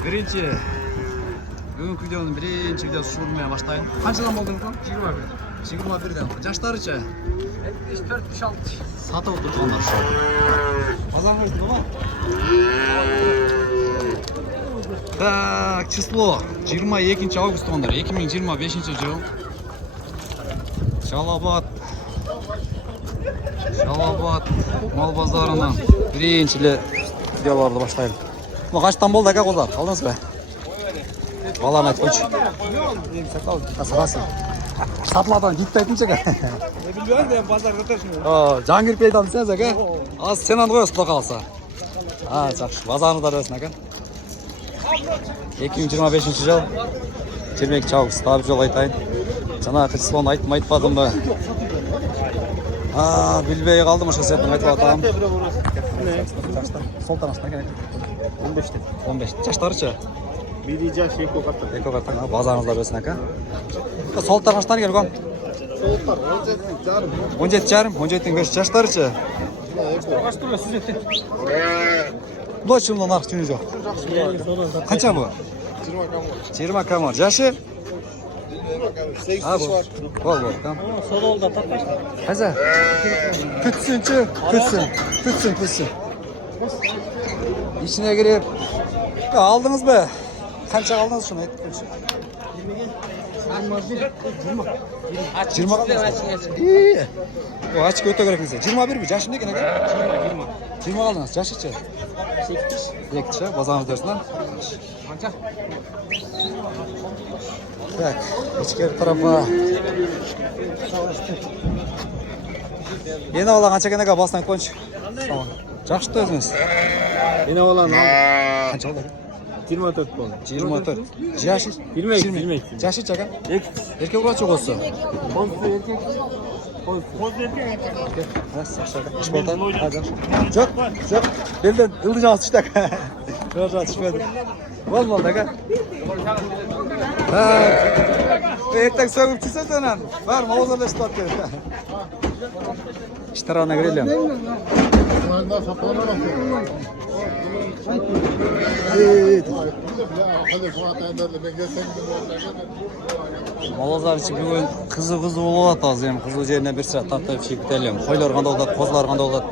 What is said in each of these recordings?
Birinchi. Бүгінгі видеоның birinchi videosi shu bilan boshlayın. Qanchadan bo'ldingiz? 21. 21dan. Жаштарыча? 74-76. Сатып отырғандар şu. Азаныңызды ма? Так, число 22 август тұрғандар. 2025 жыл. Жалабат мал базарынан біріншілі видеоларды баштайын. Бұл қаншадан болды әке қолдар? Қалдыңыз бе? Баланы айтып қойшы. Сатыладан кетті айтыншы әке. Ne biliyorum ben pazarda taşım. Жан кіріп айтамын сен әке. Az сен аны қойыз құда қалса. Жақшы, базарыны да өсін әке. 2025 жыл 22 август табып жол айтайын. Жаңағы числоны айтпадым ба? Білбей қалдым ұшы сетін айтып атам. Сол танысына керек. 15. Жаштарыча? Biri yaş, iki katı. Екі қаттан базарыңыздар өсін әке. Сол таныстар келіп қам? 17,5 жаштарыча? Kaç lira siz etti? Бұл жылы нарық түні жоқ. Қанша бұл? 20 камар. Жашы? 8 var. Бол. Sol oldu tatlı. Қайса? Күтсін. İçine girip aldınız be. Қанша алдыңыз шunu айтып көрші. 20 қалдыңыз. О, açık өте керек несе. 21 бі? Жашы некен екен? 20 қалдыңыз. Жашы че? 2 базарыңыз дөрсінен. Қанша? Так, içeri tarafa. Yeni olan қанша екен екен басын айтып қойшы. Жақсы өзіңіз. Yine olan Қанша oldu? 24 oldu. 24. Жашы? 22. Жашы чака? Еркек ұлға жоқ осы? Poz erkek. Poz erkek. İş boltan? Жоқ. Belden ıldı жаңыз түштік. Жоқ, түшмеді. Болды, әке. Ертең сөгіп түсі сөнен. Бар, мауызарда іштіп керек. İş tarafına girelim. Малазар için bugün kızı болып атады. Hem kızı жеріне bir sıra tartып шектелем. Қойлар қандай болады, қозылар қандай болады.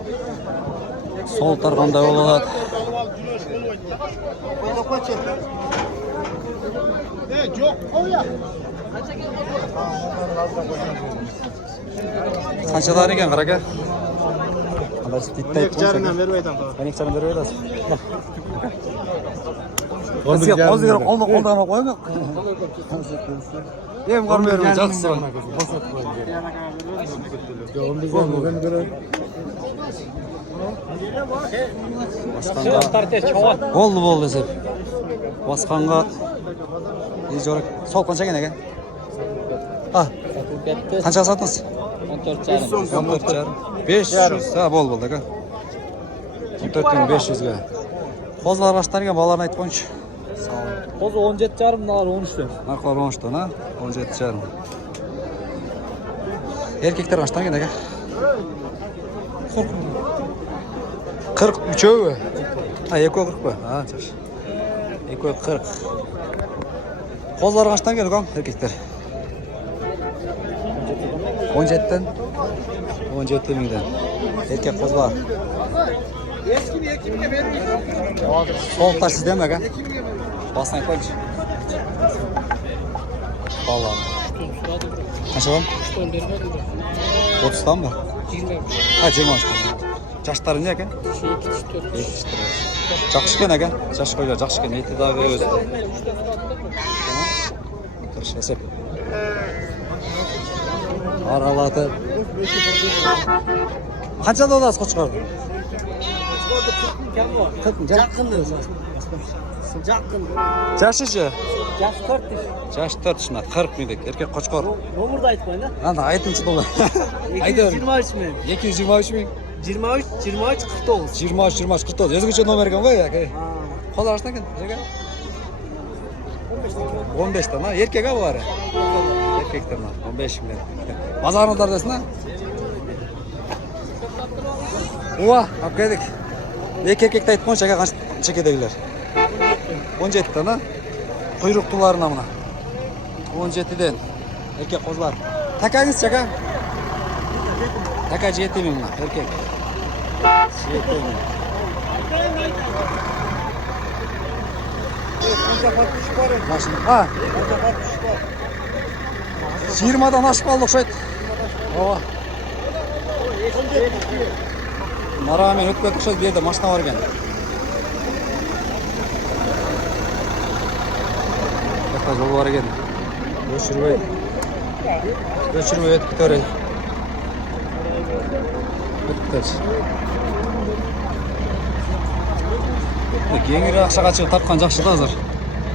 Солтар қандай болады. Қаншадан екен қарака? Ben ekçarından vermeydim. Ben ekçarından vermeydim. Сен қозы керек, қолдағына қойыңа. Ем қарым бермей, жақсы. Болды десеп. Басқанға сол қанша екен екен? Қанша сатыңыз? 14,5. 500. Болды әке. 14,500-ге. Қозылар қаштан екен, балаларын айтып қойыншы. Poz 17,5, bunlar 13'tür. Narkolar 13'tür, ha? 17,5. Erkekler kaçtan eкен әке? 43-ü. Екі 40 ба? Жақсы. Екі 40. Қозылар қаштан екен екен, еркектер? 17'den. 17.000'den. Erkek қозылар. Ekimine vermiyor. Soğuklar sizde mi aga? Basın koyunç. Vallahi. Kaça var? 30'dan mı? 20. Ha 20 aşkı. Жаштары не екен? 2-4. Жақсы екен екен? Жаш қойлар жақсы екен. Еті дағы өзі. Дұрыс есеп. Аралатып. Қаншада оласыз қошқар? 40 Жақын. Жашышы? Жаш 4. Жаш 4 шына 40 милік. Еркек қошқар. Номерді айтпайын, да? Анда айтыңшы долы. 223 мен. 223 мин. 23 49. 23 49. Өзгөчө номер екен ғой яке. Қолар аштан екен? 15'ten ha. Erkek ha var. Erkekten ha. 15 milyon. Pazarınızlar desin ha. Uva, hak geldik. Erkek de etmon çeke kaç çekedegiler. 17'den ha. Kuyruktulularına buna. 17'den. Erkek kozlar. Takağınız çaka. Taka 7 bin buna. Erkek. 7 bin. Maşın. Ha. 20'dan aşıp aldık şöyle. Ova. Naramen ötmedik şöyle bir yerde maşına var ekan. Bakka yol var ekan. Göçürmey ötüp gitarayım. Kеңірек ақшаға шығып тапқан жақсы да азыр.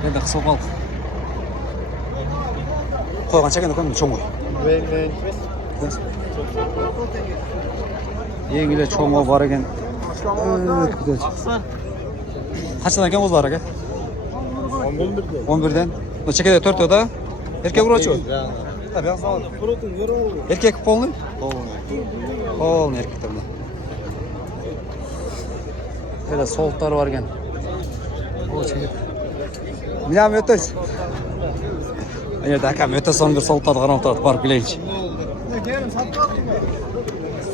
Енді қысылып қалдық. Қойғанша екен екен чоң ғой. Ең еле чоң ғой бар екен. Қаншадан екен қозылар екен? 11'ден. Чекеде 4 да? Еркек ұрачы? Еркек полный? Полный еркектер мына. Böyle soğuklar var gen. O çekip. Milam ötüz. Ene dakam ötüz son bir soğuklar qaranıp turadi, barıp keleyinçi.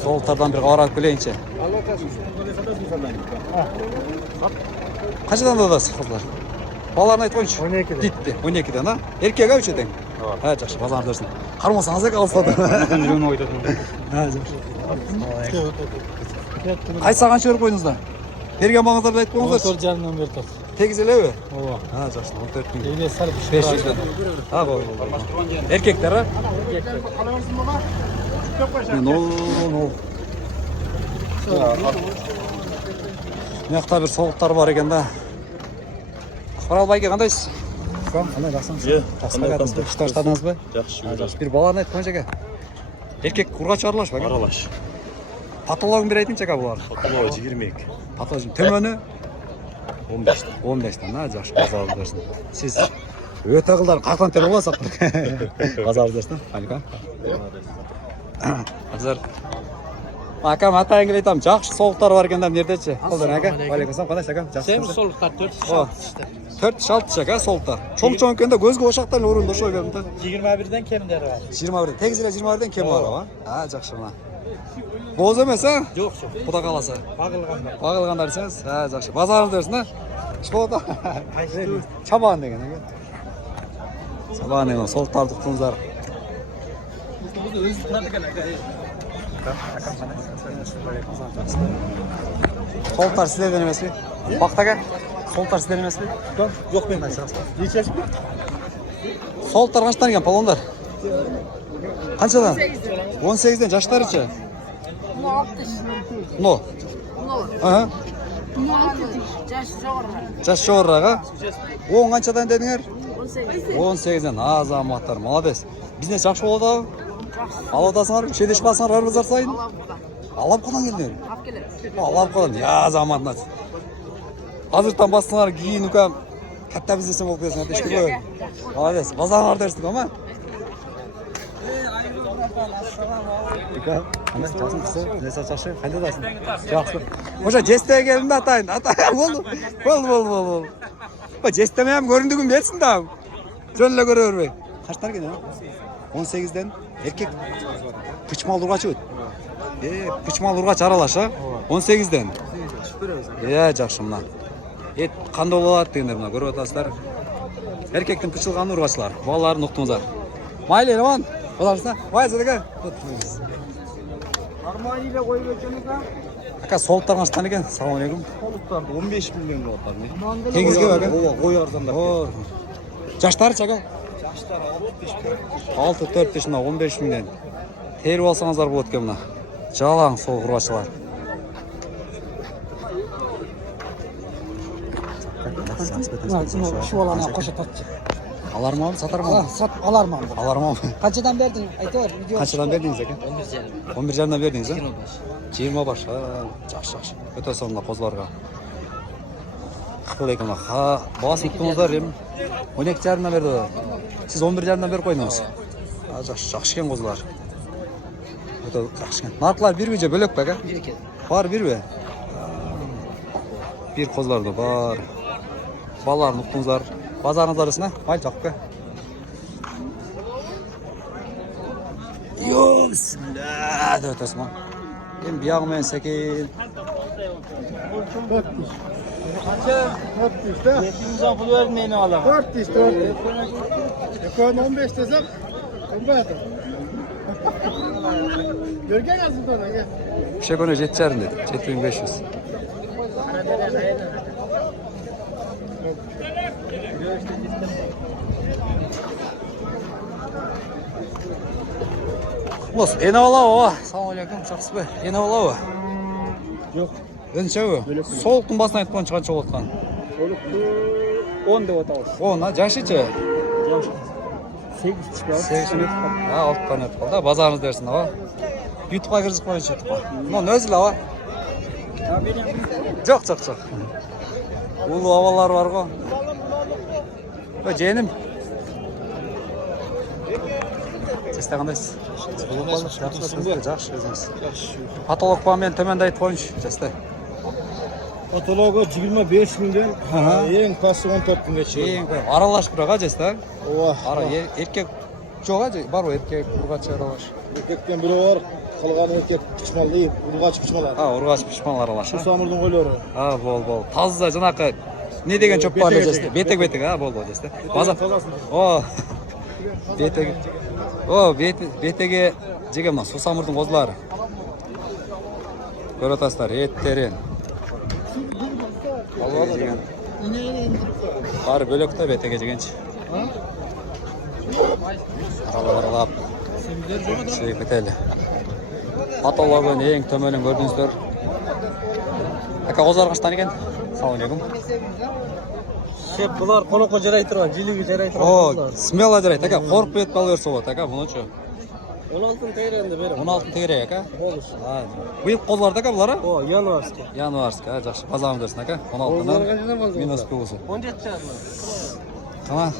Soğuklardan bir qarab keleyinçi. Qanchadan dodasiz qizlar? Balalarni aytib qo'yingchi. 12 ditdi. 12dan ha? Erkek avchi deng. Ha, yaxshi, bozor dersin. Qaramasangiz aka olsada. Joni o'ydadim. Ha, yaxshi. Qaysi qancha berib qo'ydingizlar? Bergen bağınızda aytib qo'yingizlar. 14,5 berdi. Tegizelebi? Ova. Ha, yaxshi, 14 bin. Yine sarı 500 dan. Ha, bu. Erkekler ha? No. Meyaqta bir soğuklar var ekan da. Qoralbayga qandaysiz? Qanday yaxshimisiz? Yaxshi qadamsiz. Ish tashdingizmi? Yaxshi. Bir balani aytib qo'yingchi aka. Erkek urg'achi aralash baga. Aralash. Patologini bir aytingchi aka bular. Patoloji 22. Patologini tömeni 15. 15dan ha, yaxshi bozor dersin. Siz öte qildan qaqdan terib olasiz. Bozor dersin. Alika. Hazır. Aka matayingni aytaman, yaxshi sovuqlar bor ekan da bu yerdachi. Qo'ldan aka. Alaykum assalom, qanday aka? Yaxshi. Semiz so'liqlar 4-6 aka sovuqlar. Cho'ng-cho'ng ekanda ko'zga o'xshaqdan o'rinda o'sha ekanda. 21'den kemleri var. 21'den. Tegizlar 21'den kim var ha? Ha, yaxshi mana. Bo'z emas ha? Yo'q, Xudo qalasa. Bag'ilganlar. Bag'ilganlar desiz? Ha, yaxshi. Bozor dersin ha? Shkoda. Chaban degan aka. Chaban degan sovuqlar tuqdingizlar. Sovuqlar sizlerden emas mi? Baqtaga. Sovuqlar sizlerden emas mi? Yo'q men. Nechasi? Sovuqlar qanchadan ekan palonlar? Qanchadan? 18dan yoshlaricha. 60. No. Aha. 60. Jash sho'rroq ha? 10 qanchadan dedinglar? 18. 18dan. Ha, zamatlar, молодец. Biznes yaxshi bo'ladi. Alodasыңар, шеде шықпасыңар бар базар сайын. Алап қалан келдіңер? Алап қалан, я заматнат. Азыртан бастыңар кейін үкам қатта бизнесен болып келесің, әтешті көй. Молодец, базарыңар дәрістік, ама? Үка, қандай, жасың кісі, несі жақшы, қайда дасың? Жақсы. Оша, жестеге келдің да атайын, бол. Жестемем көріндігін берсін да. Жөнлі көрі өрбей. Қаштар келдің, 18'den erkek pıçmal urgaç öt. Pıçmal urgaç aralaş ha. 18'den. Жақсы мына. Қандай болады дегендер мына көріп отырсыздар. Еркектің пычылған ургачылар. Балаларын ұқтыңыздар. Майлы Роман, оларсыздар. Вайза деген. Арманиле қойып өтеміз ба? Ака солықтар қаншадан екен? Салам алейкум. Солықтар 15 миллион болаттар. Теңізге бәк. Ова, қой арзандар. Жаштары чака? 6-4 yaşında 15 milyon. Terip alsanızlar bu ötken buna. Жалаң сол құрғашылар. Şu alana koşa tatçı. Alар ма, сатар ма? Sat alar mı? Alар ма? Kaçadan verdin? Aytır video. Қаншадан бердіңіз екен? 11 жарымдан бердіңіз, а? 20 баш. Жақсы. Өте соңына қозыларға. Қыл екен, басын тұңыздар ем. 12 жарымдан берді. Siz 11 жарымдан беріп қойдыңыз. Жақсы кен қозылар. Өте жақсы кен. Нарқылар бір бүйже бөлек бәк, а? Бар бір бе? Bir қозыларды бар. балаларын ұқтыңыздар. Базарыңыздар ісіне, майлы жаққа. Йо, бісміллә, деп өтесің ма? Енді бияғымен сәкен. Yetimize pul vermeyin ağlam. 400. Ekonomi 15 desem, olmadı. Görgen aslında da gel. Bir şey konuyor 7,5 dedi. 7500. Olsun, ene ola o. Assalamu alaikum, жақсы бе? Ene ola o. Yok. Önce o. Soğuktun basına etken çıkan çok otkan. Oluktu 10 de otağız. O, na, yaşıcı. 8 çıkıyor. 80 etken. Ha, 6 tane etken da. Bazarınız dersin ha. YouTube'a girzip koyunca YouTube'a. Ne özle ha? Çok. Ulu havalar var go. O, jenim. Сіз қандайсыз? Жақсы өзіңіз. Потолок мен төменде айтып қойыңызшы, жастай. Patologu 25 milyon, en pası 14 milyon çıkıyor. Аралаш бұраға жастай. Oha. Ара еркек жоға бар ғой, еркек ұрғач аралаш. Erkekten biri var, kalgan erkek pişmal değil, urgaç pişmalar. Ұрғач пішмал аралаш. Şu samurdun koyuları. Бол. Тазда жанақы не деген чөп бар жастай. Бетек, бол жастай. Базар. О. Бетек. О, бетеге жеген мына сусамырдың қозылары. Көріп отырсыздар, еттерін. Бары бөлек та бетеге жегенші. Аралап. Сөйіп бітелі. Патологын ең төменін көрдіңіздер. Әка қозылар қаштан екен? Салам алейкум. Hep bunlar konukla jarayı durgan, jilibi jarayı durgan. О, смело жарайды, әка, қорып бет бал өрсі болады, әка, бұны чө. 16 тегеренде берем. 16 тегере, әка. Olur. Бұйып қозыларды, әка, бұлары? O, yanvarski. Януарскі, жақшы, базамын дөрсін, әка. 16-нан минус плюсы. 17 çağırma. Tamam.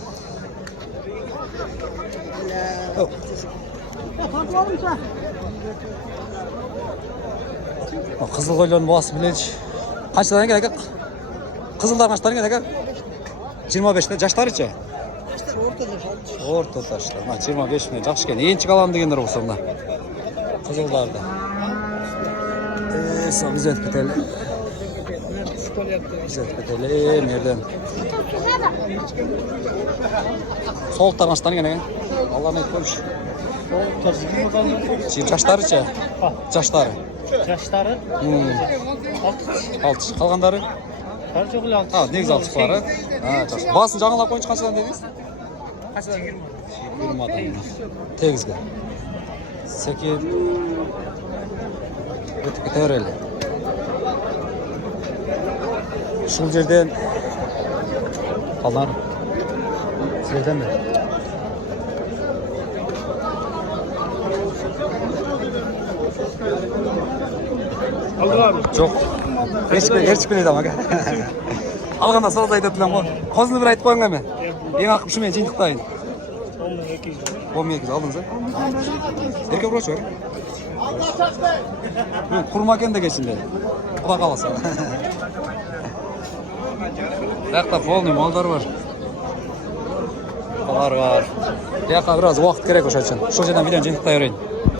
Қызыл қойларын басы біледі. Қаншадан екен, әка? Қызылдар қаншадан екен, әка? 25-те, жаштары че? Орта таштар. 25-те, жақшы екен. Енчік алам дегендер болса мына. Қызылдарды. Сол біз өтіп кетелі. Мерден. Соғыттар қаншадан екен, әка? Алланы айтып қойшы. Жаштары че? Жаштары. Yaşları 6. Қалғандары? Karı çok 6. Негіз 6 бары. Жақсы. Басын жаңалап қойыншы қаншадан дедіңіз? Қаншадан? 20-дан. Тегізгі. Сәкен. Өтіп кетер әлі. Шул жерден. Қалдар. Жерден бе? Жоқ. Ерчік біледі ама. Алғанда солда айтатылам ғой. Қозыны бір айтып қойыңға мен. Ең ақып шымен жиынтықтайын. 12 алдыңыз, еркек ұрғач бар. Құрма кен де кешінде. Құда қаласа. Бұяқта полный малдар бар. Қалар бар. Бұяққа біраз уақыт керек өш айтсын. Шол жерден видеоны жиынтықтай өрейін.